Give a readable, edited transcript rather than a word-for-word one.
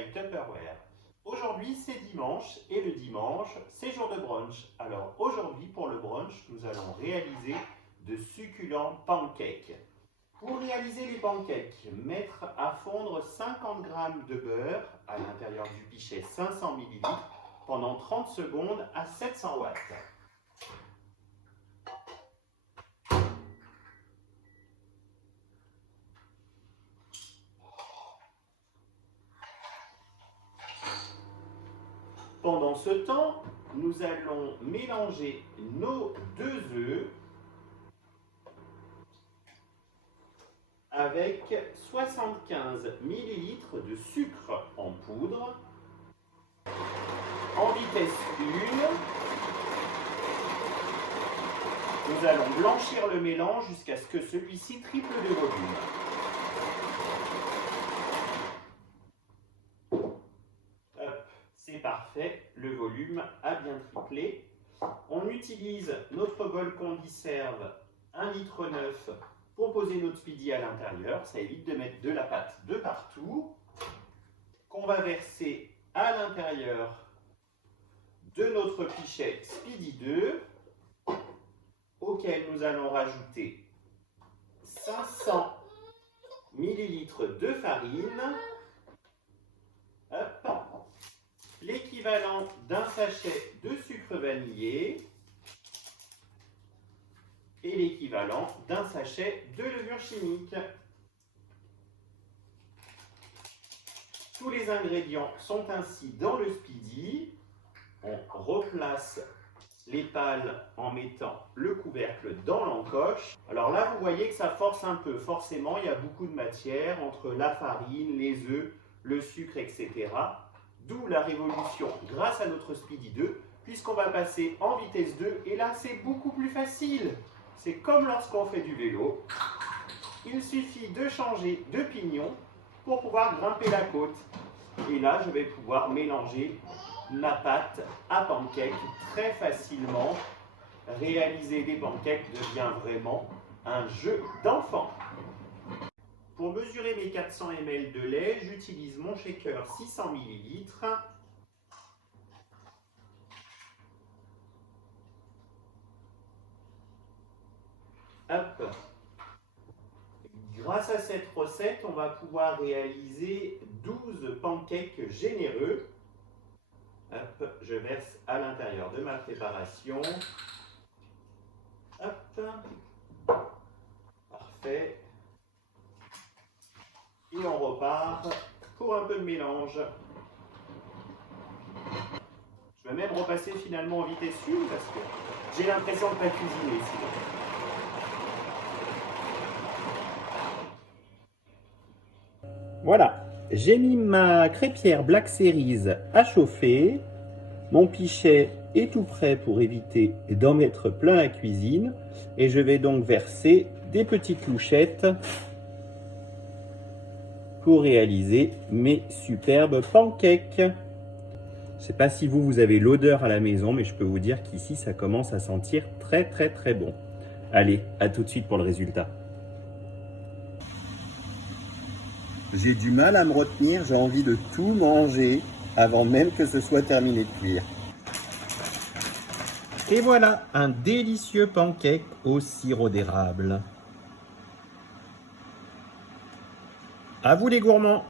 by Tupperware. Aujourd'hui c'est dimanche et le dimanche c'est jour de brunch. Alors aujourd'hui pour le brunch nous allons réaliser de succulents pancakes. Pour réaliser les pancakes, mettre à fondre 50 g de beurre à l'intérieur du pichet 500 ml pendant 30 secondes à 700 watts. Pendant ce temps, nous allons mélanger nos 2 œufs avec 75 ml de sucre en poudre en vitesse 1. Nous allons blanchir le mélange jusqu'à ce que celui-ci triple de volume. C'est parfait, le volume a bien triplé. On utilise notre bol qu'on disserve 1,9 litre pour poser notre speedy à l'intérieur. Ça évite de mettre de la pâte de partout. Qu'on va verser à l'intérieur de notre pichet Speedy 2, auquel nous allons rajouter 500 ml de farine, l'équivalent d'un sachet de sucre vanillé et l'équivalent d'un sachet de levure chimique. Tous les ingrédients sont ainsi dans le speedy. On replace les pales en mettant le couvercle dans l'encoche. Alors là, vous voyez que ça force un peu. Forcément, il y a beaucoup de matière entre la farine, les œufs, le sucre, etc. D'où la révolution grâce à notre Speedy 2, puisqu'on va passer en vitesse 2. Et là, c'est beaucoup plus facile. C'est comme lorsqu'on fait du vélo. Il suffit de changer de pignon pour pouvoir grimper la côte. Et là, je vais pouvoir mélanger ma pâte à pancakes très facilement. Réaliser des pancakes devient vraiment un jeu d'enfant. Pour mesurer mes 400 ml de lait, j'utilise mon shaker 600 ml. Hop. Grâce à cette recette, on va pouvoir réaliser 12 pancakes généreux. Hop, je verse à l'intérieur de ma préparation. Hop. Parfait. Et on repart pour un peu de mélange. Je vais même repasser finalement en vitesse 1 parce que j'ai l'impression de ne pas cuisiner sinon. Voilà, j'ai mis ma crêpière Black Series à chauffer. Mon pichet est tout prêt pour éviter d'en mettre plein la cuisine. Et je vais donc verser des petites louchettes pour réaliser mes superbes pancakes. Je ne sais pas si vous avez l'odeur à la maison, mais je peux vous dire qu'ici, ça commence à sentir très très bon. Allez, à tout de suite pour le résultat. J'ai du mal à me retenir, j'ai envie de tout manger avant même que ce soit terminé de cuire. Et voilà, un délicieux pancake au sirop d'érable. À vous les gourmands!